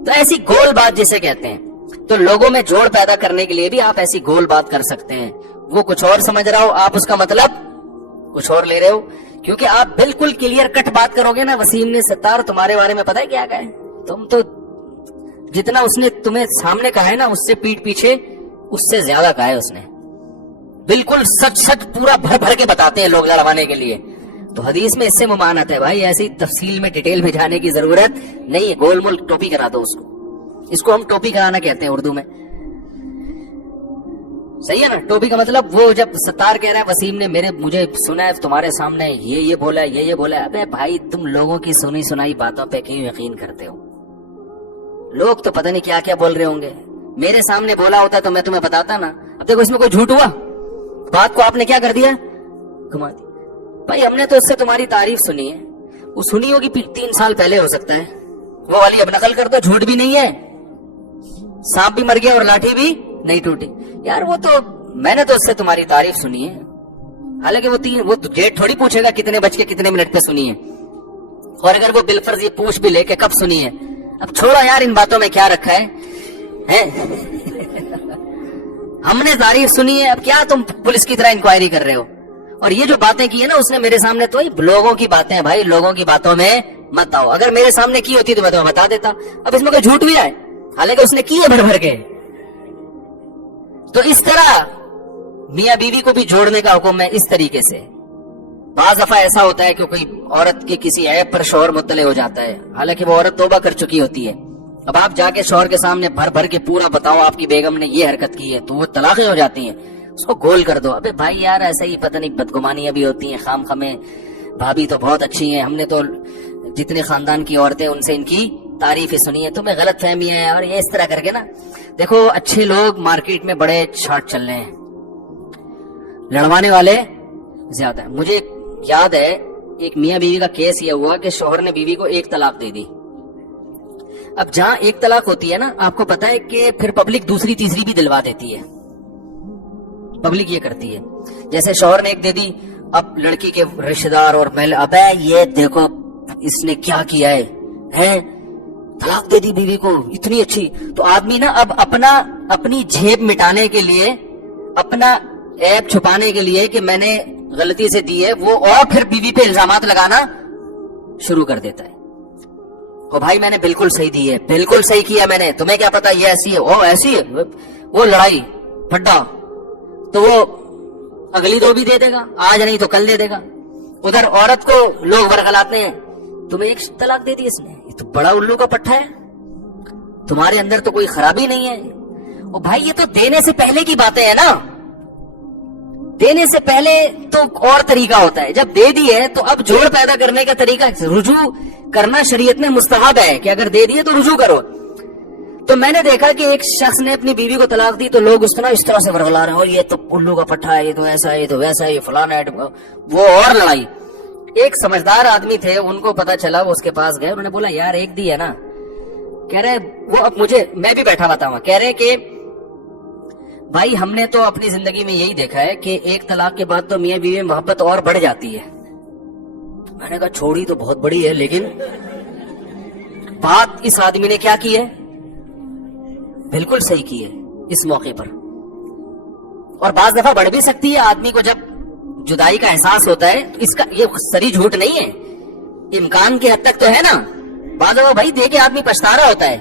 تو ایسی گول بات جسے کہتے ہیں، تو لوگوں میں جوڑ پیدا کرنے کے لیے بھی آپ ایسی گول بات کر سکتے ہیں. وہ کچھ اور سمجھ رہا ہو، آپ اس کا مطلب کچھ اور لے رہے ہو. کیونکہ آپ بالکل کلیئر کٹ بات کرو گے نا، وسیم نے ستار تمہارے بارے میں پتہ ہے کیا کہا ہے، تم تو جتنا اس نے تمہیں سامنے کہا ہے نا، اس سے پیٹ پیچھے اس سے زیادہ کہا ہے اس نے. بالکل سچ سچ پورا بھر بھر کے بتاتے ہیں لوگ لڑوانے کے لیے. تو حدیث میں اس سے ممانعت ہے بھائی، ایسی تفصیل میں ڈیٹیل میں جانے کی ضرورت نہیں ہے. گول مول ٹوپی کرا دو اس کو، اس کو ہم ٹوپی کرانا کہتے ہیں اردو میں. صحیح ہے نا؟ ٹوپی کا مطلب وہ جب ستار کہہ رہا ہے وسیم نے مجھے سنا ہے تمہارے سامنے یہ بولا ہے، یہ بولا ہے. ابے بھائی تم لوگوں کی سنی سنائی باتوں پہ کیوں یقین کرتے ہو؟ لوگ تو پتہ نہیں کیا کیا بول رہے ہوں گے. میرے سامنے بولا ہوتا تو میں تمہیں بتاتا نا. اب دیکھو اس میں کوئی جھوٹ ہوا؟ بات کو آپ نے کیا کر دیا؟ گھما دی. بھائی ہم نے تو اس سے تمہاری تعریف سنی ہے، وہ سنی ہوگی 3 سال پہلے ہو سکتا ہے، وہ والی اب نقل کر دو. جھوٹ بھی نہیں ہے، سانپ بھی مر گیا اور لاٹھی بھی نہیں ٹوٹی. یار وہ تو میں نے تو اس سے تمہاری تعریف سنی ہے. حالانکہ وہ ڈیٹ تھوڑی پوچھے گا کتنے بج کے کتنے منٹ پہ سنی ہے. اور اگر وہ بالفرض یہ پوچھ بھی لے کے کب سنی ہے، اب چھوڑو یار ان باتوں میں کیا رکھا ہے. ہم نے تعریف سنی ہے، اب کیا تم پولیس کی طرح انکوائری کر رہے ہو؟ اور یہ جو باتیں کی ہے نا اس نے میرے سامنے، تو لوگوں کی باتیں ہیں بھائی، لوگوں کی باتوں میں مت آؤ. اگر میرے سامنے کی ہوتی تو میں تمہیں بتا دیتا. اب اس میں کوئی جھوٹ بھی ہے، حالانکہ اس نے کی ہے بھر بھر کے. تو اس طرح میاں بیوی کو بھی جوڑنے کا حکم ہے اس طریقے سے. بعض دفعہ ایسا ہوتا ہے کہ کوئی عورت کے کسی عیب پر شوہر مطلع ہو جاتا ہے، حالانکہ وہ عورت توبہ کر چکی ہوتی ہے. اب آپ جا کے شوہر کے سامنے بھر بھر کے پورا بتاؤ آپ کی بیگم نے یہ حرکت کی ہے، تو وہ طلاقیں ہو جاتی ہیں. اس کو گول کر دو. ابے بھائی یار ایسا ہی پتہ نہیں بدگمانیاں بھی ہوتی ہیں خام خمیں. بھابھی تو بہت اچھی ہیں، ہم نے تو جتنے خاندان کی عورتیں ان سے ان کی تعریفیں سنی ہے، تمہیں غلط فہمی ہے. اور یہ اس طرح کر کے نا، دیکھو اچھے لوگ مارکیٹ میں بڑے چھاٹ چل رہے ہیں، لڑوانے والے زیادہ ہیں. مجھے یاد ہے ایک میاں بیوی کا کیس یہ ہوا کہ شوہر نے بیوی کو 1 طلاق دے دی. اب جہاں 1 طلاق ہوتی ہے نا، آپ کو پتا ہے کہ پھر پبلک دوسری تیسری بھی دلوا دیتی ہے. پبلک یہ کرتی ہے، جیسے شوہر نے 1 دے دی، اب لڑکی کے رشتہ دار اور محل، ابے یہ دیکھو اس نے کیا کیا ہے، طلاق دے دی بیوی کو اتنی اچھی. تو آدمی نا اب اپنی جھیب مٹانے کے لیے، اپنا عیب چھپانے کے لیے کہ میں نے غلطی سے دی ہے، وہ اور پھر بیوی پہ الزامات لگانا شروع کر دیتا ہے. او بھائی میں نے بالکل صحیح دی ہے، بالکل صحیح کیا میں نے، تمہیں کیا پتا یہ ایسی ہے، وہ ایسی ہے. وہ لڑائی پھڈا تو وہ اگلی 2 بھی دے دے گا، آج نہیں تو کل دے دے گا. ادھر عورت کو لوگ ورغلاتے ہیں، تمہیں 1 طلاق دے دی اس نے، یہ تو بڑا الو کا پٹھا ہے، تمہارے اندر تو کوئی خرابی نہیں ہے. او بھائی یہ تو دینے سے پہلے کی باتیں ہیں نا، دینے سے پہلے تو اور طریقہ ہوتا ہے. جب دے دی ہے تو اب جوڑ پیدا کرنے کا طریقہ رجوع کرنا شریعت میں مستحب ہے کہ اگر دے دیے تو رجوع کرو. تو میں نے دیکھا کہ ایک شخص نے اپنی بیوی کو طلاق دی تو لوگ اس طرح سے ورغلا رہے ہیں، اور یہ تو الو کا پٹھا ہے، یہ تو ایسا ہے، یہ تو ویسا ہے، یہ فلانا ہے، وہ اور لڑائی. ایک سمجھدار آدمی تھے، ان کو پتا چلا، وہ اس کے پاس گئے، انہوں نے بولا یار 1 دی ہے نا. کہہ رہے وہ اب مجھے، میں بھی بیٹھا ہوا تھا وہاں، کہہ رہے کہ بھائی ہم نے تو اپنی زندگی میں یہی دیکھا ہے کہ 1 طلاق کے بعد تو میاں بیوی میں محبت اور بڑھ جاتی ہے. میں نے کہا چھوڑی تو بہت بڑی ہے، لیکن بات اس آدمی نے کیا کی ہے، بالکل صحیح کی ہے اس موقع پر. اور بعض دفعہ بڑھ بھی سکتی ہے. آدمی کو جب جدائی کا احساس ہوتا ہے تو اس کا یہ سری جھوٹ نہیں ہے، امکان کے حد تک تو ہے نا. بعض دفعہ بھائی دے کے آدمی پچھتا رہا ہوتا ہے،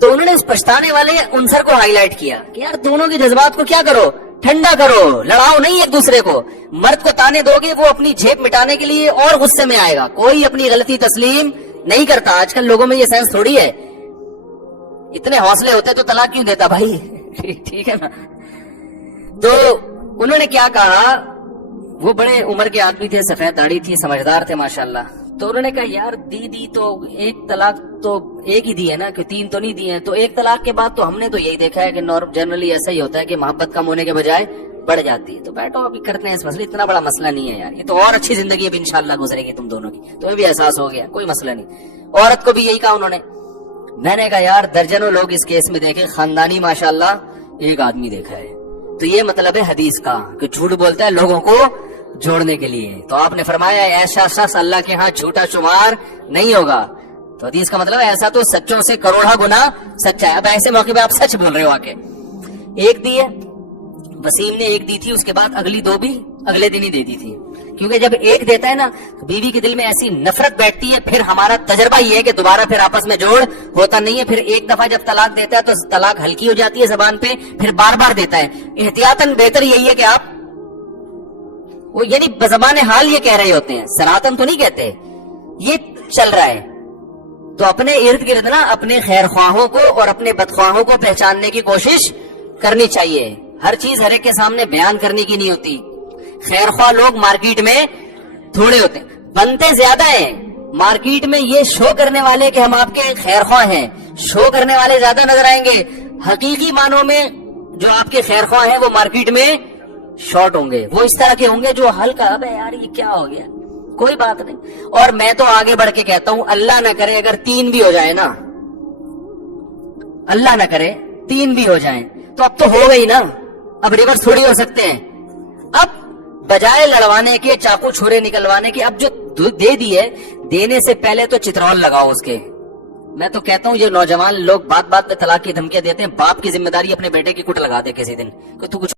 تو انہوں نے اس پچھتانے والے عنصر کو ہائی لائٹ کیا کہ یار دونوں کے جذبات کو کیا کرو، ٹھنڈا کرو، لڑاؤ نہیں ایک دوسرے کو. مرد کو تانے دو گے وہ اپنی جھیب مٹانے کے لیے اور غصے میں آئے گا. کوئی اپنی غلطی تسلیم نہیں کرتا. آج کل لوگوں میں یہ سینس تھوڑی ہے، اتنے حوصلے ہوتے تو طلاق کیوں دیتا بھائی. ٹھیک ہے نا. تو انہوں نے کیا کہا، وہ بڑے عمر کے آدمی تھے، سفید داڑھی تھی، سمجھدار تھے ماشاءاللہ. تو انہوں نے کہا یار دی تو 1 طلاق تو 1 ہی دی ہے نا، کہ 3 تو نہیں دی ہیں. تو 1 طلاق کے بعد تو ہم نے تو یہی دیکھا ہے کہ جنرلی ایسا ہی ہوتا ہے کہ محبت کم ہونے کے بجائے بڑھ جاتی ہے. تو بیٹھو ابھی کرتے ہیں اس مسئلے، اتنا بڑا مسئلہ نہیں ہے یار، یہ تو اور اچھی زندگی اب انشاءاللہ گزرے گی تم دونوں کی. تمہیں بھی احساس ہو گیا، کوئی مسئلہ نہیں. عورت کو بھی یہی کہا انہوں نے. میں نے کہا یار درجنوں لوگ اس کیس میں دیکھے، خاندانی ماشاءاللہ 1 آدمی دیکھا ہے. تو یہ مطلب ہے حدیث کا کہ جھوٹ بولتا ہے لوگوں کو جوڑنے کے لیے. تو آپ نے فرمایا ایسا شخص اللہ کے ہاں جھوٹا شمار نہیں ہوگا. تو حدیث کا مطلب ایسا تو سچوں سے کروڑا گنا سچا ہے. اب ایسے موقع پہ آپ سچ بول رہے ہو آ کے. ایک دی ہے وسیم نے, ایک دی تھی, اس کے بعد اگلی دو بھی اگلے دن ہی دے دی تھی. کیونکہ جب ایک دیتا ہے نا تو بیوی کے دل میں ایسی نفرت بیٹھتی ہے, پھر ہمارا تجربہ یہ ہے کہ دوبارہ پھر آپس میں جوڑ ہوتا نہیں ہے. پھر ایک دفعہ جب طلاق دیتا ہے تو طلاق ہلکی ہو جاتی ہے زبان پہ, پھر بار بار دیتا ہے. احتیاطاً بہتر یہی ہے کہ آپ وہ یعنی بزبان حال یہ کہہ رہے ہوتے ہیں, سراتن تو نہیں کہتے, یہ چل رہا ہے. تو اپنے ارد گرد نا اپنے خیر خواہوں کو اور اپنے بدخواہوں کو پہچاننے کی کوشش کرنی چاہیے. ہر چیز ہر ایک کے سامنے بیان کرنے کی نہیں ہوتی. خیر خواہ لوگ مارکیٹ میں تھوڑے ہوتے ہیں, بنتے زیادہ ہیں. مارکیٹ میں یہ شو کرنے والے کہ ہم آپ کے خیر خواہ ہیں, شو کرنے والے زیادہ نظر آئیں گے. حقیقی معنوں میں جو آپ کے خیر خواہ ہیں وہ مارکیٹ میں شارٹ ہوں گے. وہ اس طرح کے ہوں گے جو ہلکا, ابے یار یہ کیا ہو گیا, کوئی بات نہیں. اور میں تو آگے بڑھ کے کہتا ہوں, اللہ نہ کرے اگر 3 بھی ہو جائے نا, اللہ نہ کرے 3 بھی ہو جائیں تو اب تو ہو گئی نا, اب ریورس تھوڑی ہو سکتے ہیں. اب بجائے لڑوانے کے, چاقو چھرے نکلوانے کے, اب جو دے دی ہے دینے سے پہلے تو چترول لگاؤ اس کے. میں تو کہتا ہوں یہ نوجوان لوگ بات بات پہ طلاق کی دھمکیاں دیتے ہیں, باپ کی ذمہ داری اپنے بیٹے کی کٹ لگا دے کسی دن کہ تو کچھ